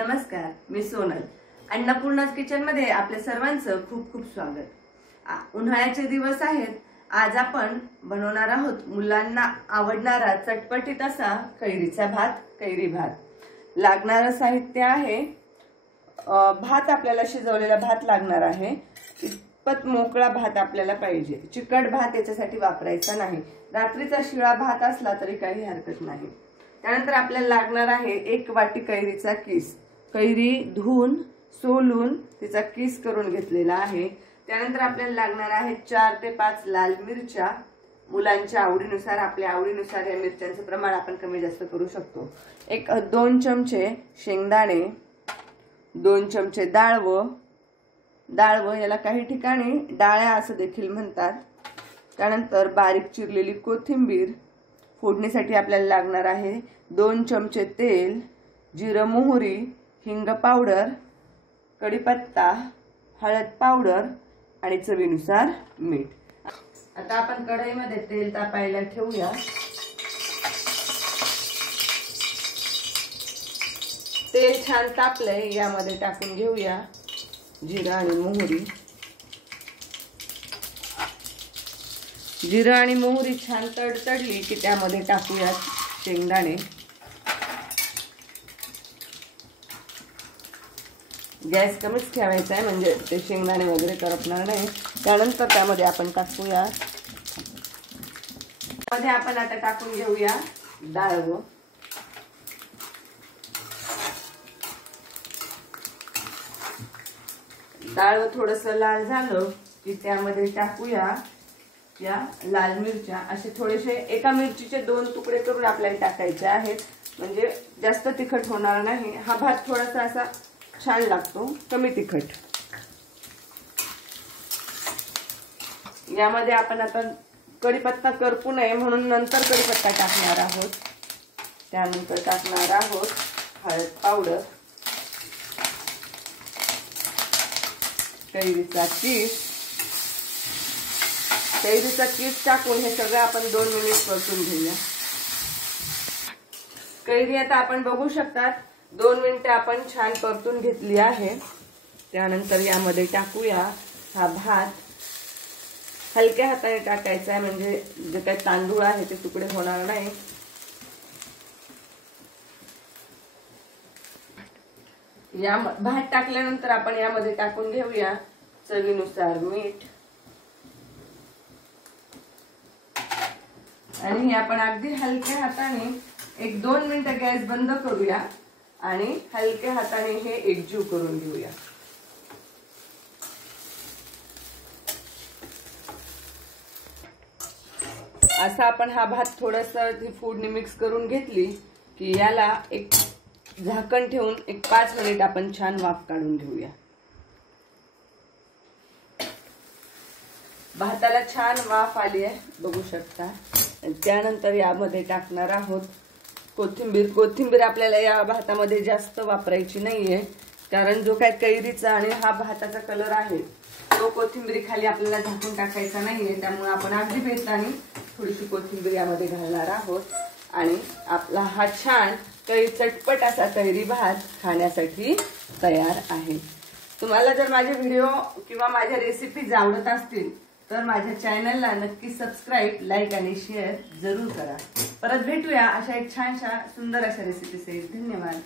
नमस्कार, मी सोनल. अन्नपूर्णा's किचन मध्ये आपल्या सर्वांचं खूप खूप स्वागत. उन्हाळ्याचे दिवस आहेत. आज आपण बनवणार आहोत मुलांना आवडणारा चटपटीत असा कैरीचा भात, कैरी भात. लागणारं साहित्य आहे भात, आपल्याला शिजवलेला भात लागणार आहे. इतपत मोकळा भात आपल्याला पाहिजे. चिकट भात याच्यासाठी वापरायचा नाही. रात्रीचा शिळा भात असला तरी काही हरकत नाही. त्यानंतर आपल्याला लागणार आहे 1 वाटी कैरीचा किस. कैरी धुवून सोलून तिचा किस करून घेतलेला आहे. त्यानंतर आपल्याला लागणार आहे 4 ते 5 लाल मिरच्या. मुलांच्या आवडीनुसार, आपल्या आवडीनुसार या मिरच्यांचं प्रमाण आपण कमी जास्त करू शकतो. 2 चमचे शेंगदाणे, 2 चमचे डाळव याला काही ठिकाणी डाळ्या असं देखील म्हणतात. त्यानंतर बारीक चिरलेली कोथिंबीर. फोडणीसाठी आपल्याला लागणार आहे 2 चमचे तेल, जिरं मोहरी, हिंग पावडर, कढीपत्ता, हळद पावडर आणि चवीनुसार मीठ. आता आपण कढईमध्ये तेल तापायला ठेवूया. तेल छान तापलंय, यामध्ये टाकून घेऊया जिरं आणि मोहरी. जिरं आणि मोहरी छान तडतडली की त्यामध्ये टाकूया शेंगदाणे. गॅस कमीच ठेवायचा आहे म्हणजे ते शेंगदाणे वगैरे करपणार नाही. त्यानंतर त्यामध्ये आपण टाकूया, त्यामध्ये आपण आता टाकून घेऊया डाळव. डाळव थोडंसं लाल झालं की त्यामध्ये टाकूया या लाल मिरच्या. असे थोडेसे, एका मिरचीचे 2 तुकडे करून आपल्याला टाकायचे आहेत म्हणजे जास्त तिखट होणार नाही. हा भात थोडासा असा छान लागतो, कमी तिखट. यामध्ये आपण आता कढीपत्ता करपू नये म्हणून नंतर कढीपत्ता टाकणार आहोत. त्यानंतर टाकणार आहोत हळद पावडर, कैरीचा किस. कैरीचा किस टाकून हे सगळं आपण 2 मिनिट परतून घेऊया. कैरी आता आपण बघू शकतात 2 मिनिटं आपण छान परतून घेतली आहे. त्यानंतर यामध्ये टाकूया हा भात. हलक्या हाताने टाकायचा आहे म्हणजे जे काही तांदूळ आहे ते तुकडे होणार नाही. या भात टाकल्यानंतर आपण यामध्ये टाकून घेऊया चवीनुसार मीठ. आणि आपण अगदी हलक्या हाताने 1-2 मिनिटं गॅस बंद करूया आणि हलक्या हाताने हे एकजीव करून घेऊया. असा आपण हा भात थोडासा फोडणी मिक्स करून घेतली की याला एक झाकण ठेवून 5 मिनिट आपण छान वाफ काढून घेऊया. भाताला छान वाफ आली आहे, बघू शकता. त्यानंतर यामध्ये टाकणार आहोत कोथिंबीर. कोथिंबीर आपल्याला या भातामध्ये जास्त वापरायची नाहीये कारण जो काय कैरीचा आणि हा भाताचा कलर आहे तो कोथिंबीरी खाली आपल्याला झाकून टाकायचा नाहीये. त्यामुळे आपण अगदी बेताने थोडीशी कोथिंबीर यामध्ये घालणार आहोत आणि आपला हा छान चटपट असा कैरी भात खाण्यासाठी तयार आहे. तुम्हाला जर माझे व्हिडिओ किंवा माझ्या रेसिपीज आवडत असतील तर माझ्या चॅनलला नक्की सबस्क्राईब, लाईक आणि शेअर जरूर करा. परत भेटूया अशा एक छानशा सुंदर अशा रेसिपी सहित. धन्यवाद.